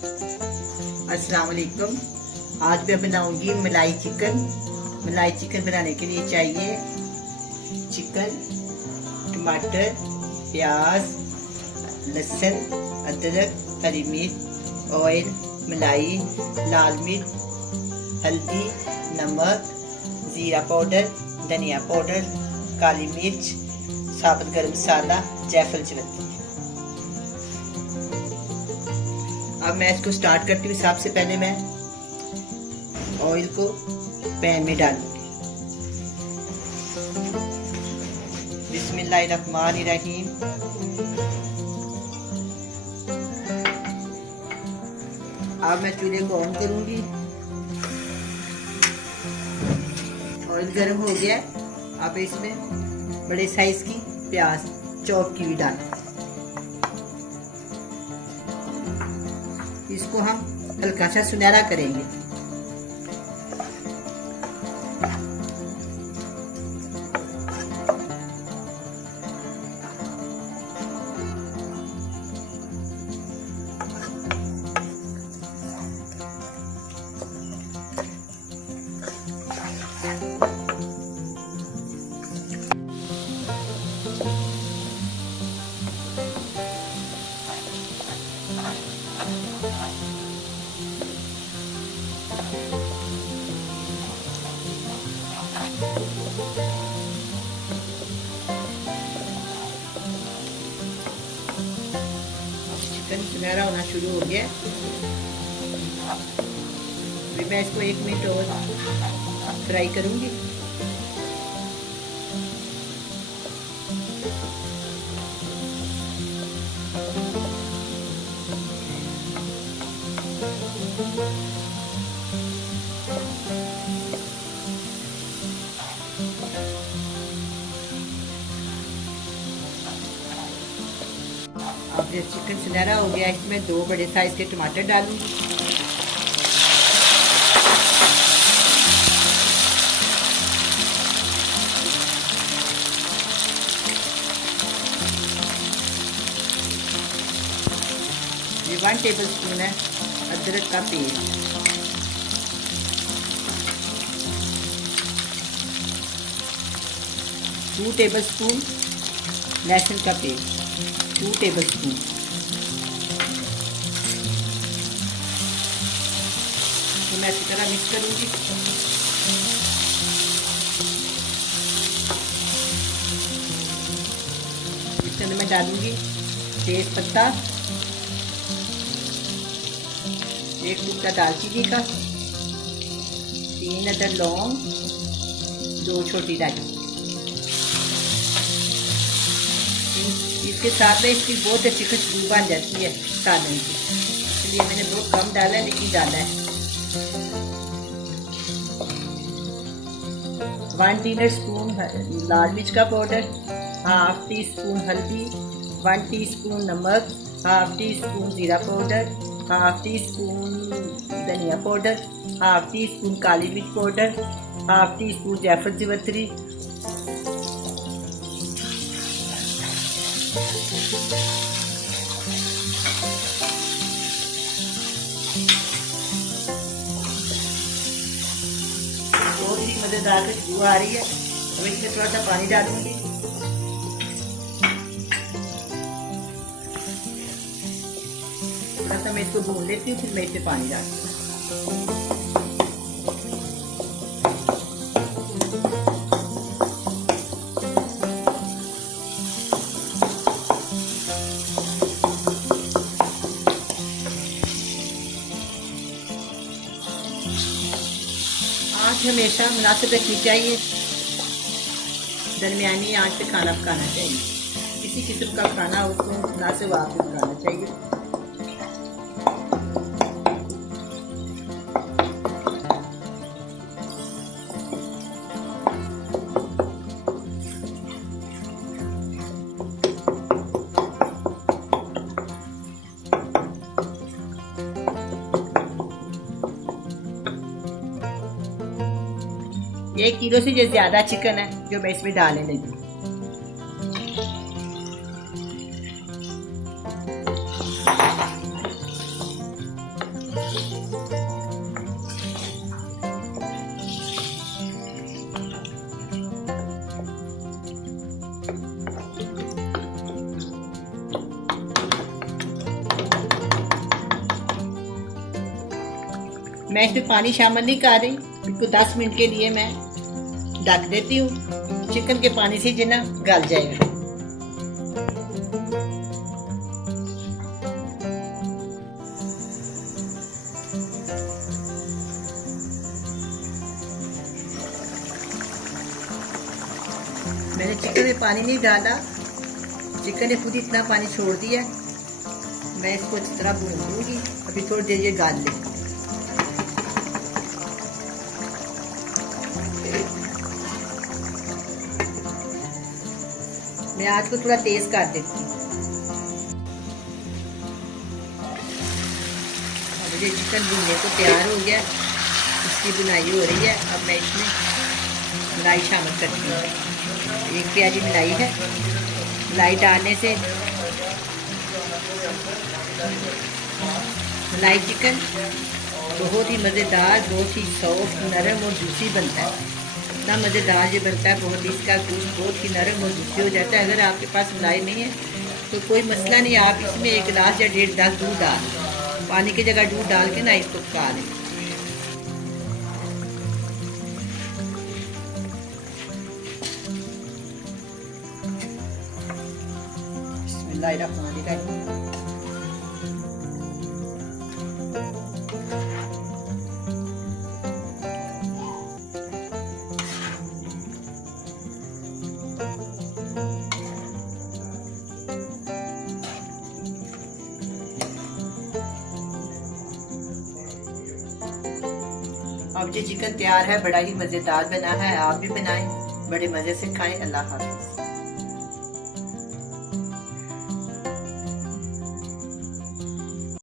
अस्सलाम वालेकुम। आज मैं बनाऊंगी मलाई चिकन। मलाई चिकन बनाने के लिए चाहिए चिकन, टमाटर, प्याज, लहसुन, अदरक, हरी मिर्च, ऑयल, मलाई, लाल मिर्च, हल्दी, नमक, जीरा पाउडर, धनिया पाउडर, काली मिर्च, साबुत गरम मसाला, जायफल, जवैत्री। अब मैं इसको स्टार्ट करती हूँ। सबसे पहले मैं ऑयल को पैन में डालूंगी। बिस्मिल्लाहिर्रहमानिर्रहीम। अब मैं चूल्हे को ऑन करूंगी। ऑयल गर्म हो गया। अब इसमें बड़े साइज की प्याज चॉप की हुई डालें। इसको हम हल्का सा सुनहरा करेंगे। चिकन सुनहरा होना शुरू हो गया। अभी मैं इसको 1 मिनट और फ्राई करूंगी। अब जब चिकन सुनहरा हो गया, इसमें 2 बड़े साइज के टमाटर डालूंगी। ये 1 टेबलस्पून है अदरक का पेस्ट, 2 टेबलस्पून लहसुन का पेस्ट, 2 टेबलस्पून। तो मैं अच्छी तरह मिक्स करूंगी। इसके अंदर मैं डालूंगी तेज पत्ता, 1 टुकड़ा दालचीनी का, 3 अदर लौंग, 2 छोटी इलायची। इसके साथ में इसकी बहुत अच्छी खुशबू बन जाती है सालन की, इसलिए मैंने बहुत कम डाला है, लेकिन डाला है। 1 टीस्पून लाल मिर्च का पाउडर, 1/2 टीस्पून हल्दी, 1 टीस्पून नमक, 1/2 टीस्पून जीरा पाउडर, 1/2 टीस्पून धनिया पाउडर, 1/2 टीस्पून काली मिर्च पाउडर, 1/2 टीस्पून जायफल, जवैत्री। मजेदार खुशबू आ रही है। अब इसमें थोड़ा सा पानी डालूंगी। थोड़ा सा मैं इसको भून लेती हूँ, फिर मैं इसमें पानी डालती हूँ। आँच हमेशा मुनासिब रखनी चाहिए। दरमियानी आँच पे खाना पकाना चाहिए। किसी किस्म का खाना उसको मुनासिब आँच पे पकाना चाहिए। ये 1 किलो से ज्यादा चिकन है जो मैं इसमें डालने लगी। मैं इसमें पानी शामिल नहीं कर रही, इसको 10 मिनट के लिए मैं ढक देती हूँ। चिकन के पानी से जो ना गल जाएगा। मैंने चिकन में पानी नहीं डाला, चिकन ने खुद इतना पानी छोड़ दिया। मैं इसको अच्छी तरह भून दूंगी, अभी थोड़ी देर ये गाल ले। मैं आग को थोड़ा तेज कर देती हूँ। अब ये चिकन भुनने को तैयार हो गया, इसकी बुनाई हो रही है। अब मैं इसमें मलाई शामिल करती हूँ। एक प्याली मलाई है। मलाई डालने से मलाई चिकन बहुत ही मज़ेदार, बहुत ही सॉफ्ट, नरम और जूसी बनता है। इतना मज़ेदार ये बनता है, बहुत ही इसका गोश्त बहुत ही नरम और जूसी हो जाता है। अगर आपके पास मलाई नहीं है तो कोई मसला नहीं, आप इसमें 1 गिलास या 1.5 गिलास दूध डाल, पानी की जगह दूध डाल के ना इसको पका लें। बिस्मिल्लाहिर्रहमानिर्रहीम। अब ये चिकन तैयार है, बड़ा ही मज़ेदार बना है। आप भी बनाएं, बड़े मज़े से खाएं। अल्लाह हाफ़िज़।